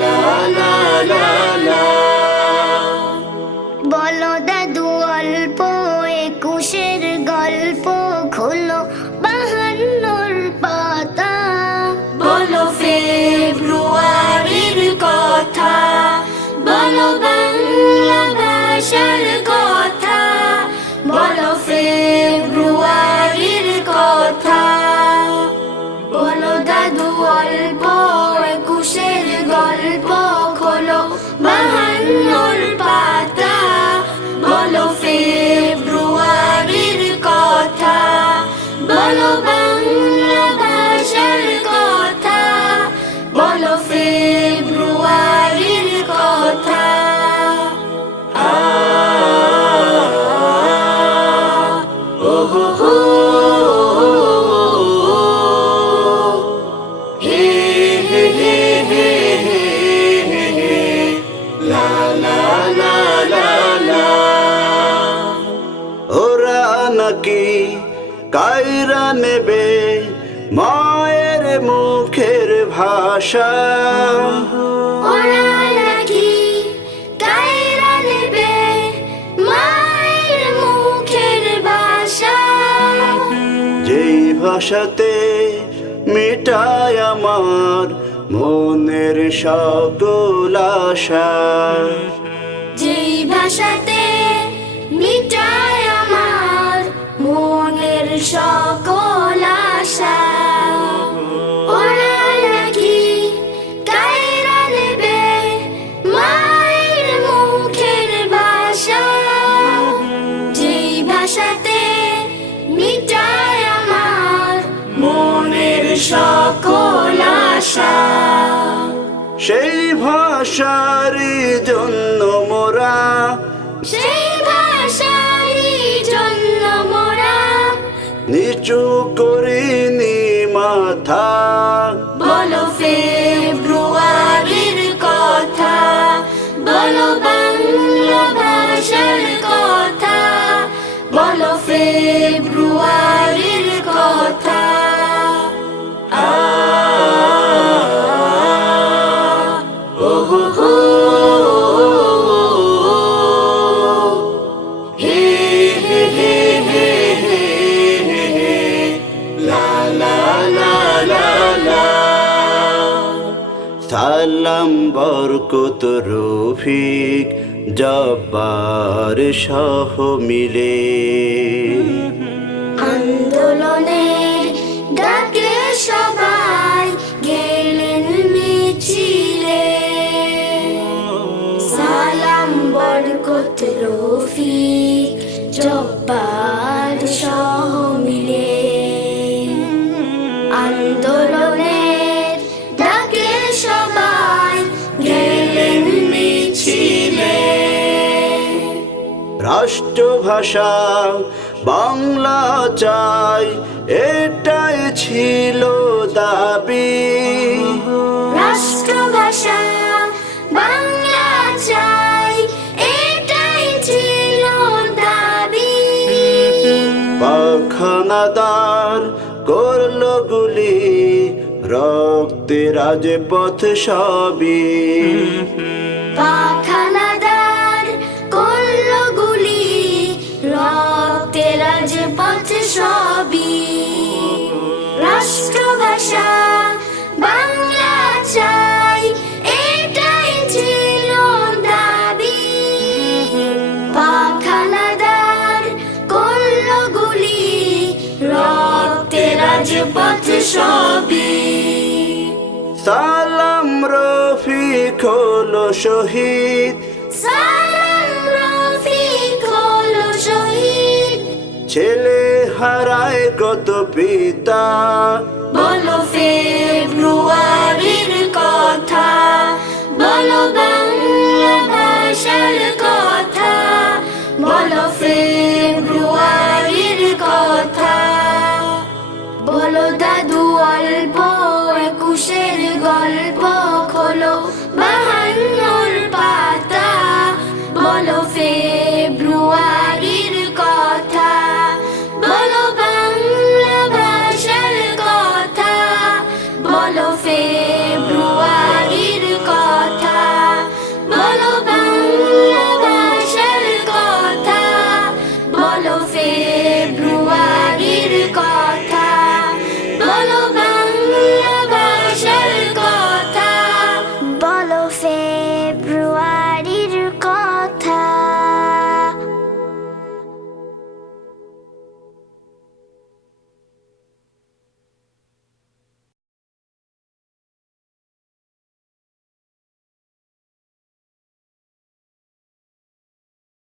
লা লা লা লা। বলো দাদু অল্প একুশের গল্প খোলো বাহান্নর পাতা। বলো ফেব্রুয়ারির কথা, বলো বাংলা ভাষার কথা, বলো ফেব্রুয়ারির কথা। বলো দাদু অল্প একুশের গল্প খোলো বাহান্নর পাতা। বলো ফেব্রুয়ারির কথা, বলো বাংলা ভাষার কথা, বলো ফেব্রুয়ারির কথা। আ ও হো হো হে হে হে হে হে হে লা লা লা লা লা। ওরা নাকি কায়রা নেবে মায়ের মুখের ভাষা। ওরা নাকি কায়রা নেবে মায়ের মুখের ভাষা। যেই ভাষাতে মিটায় আমার মনের সকল আশা। যেই ভাষাতে মিটায় আমার মনের সকল আশা। ওরা নাকি কায়রা নেবে মায়ের মুখের ভাষা। যেই ভাষাতে মিটায় আমার মনের সকল আশা। সেই ভাষারই জন্য মোরা, সেই ভাষারই জন্য মোরা নিচু করিনি মাথা। বলো ফেব্রুয়ারির কথা, বলো বাংলা ভাষার কথা, বলো ফেব্রুয়ারির কথা। আ ও হো হো হে হে হে হে হে হে হে লা লা লা লা লা। সালাম বরকত রফিক জব্বার সহ মিলে। আন্দোলনের ডাকে সবাই গেলেন মিছিলে। সালাম বরকত রফিক জব্বার সহ মিলে। আন্দোলনের ডাকে সবাই গেলেন মিছিলে। রাষ্ট্রভাষা বাংলা চাই এটাই ছিল দাবি। রাষ্ট্রভাষা বাংলা চাই এটাই ছিল দাবি। পাখানাদার করলো গুলি রক্তে রাজপথ সবই। পাখানাদার করলো গুলি রক্তে রাজপথ সবই। রাষ্ট্রভাষা বাংলা চাই এটাই ছিল দাবি। পাখানাদার করলো গুলি রক্তে রাজপথ সবই। সালাম রফিক হলো শহীদ, সালাম রফিক হলো শহীদ। ছেলে হারায় কত পিতা। বলো ফেব্রুয়ারি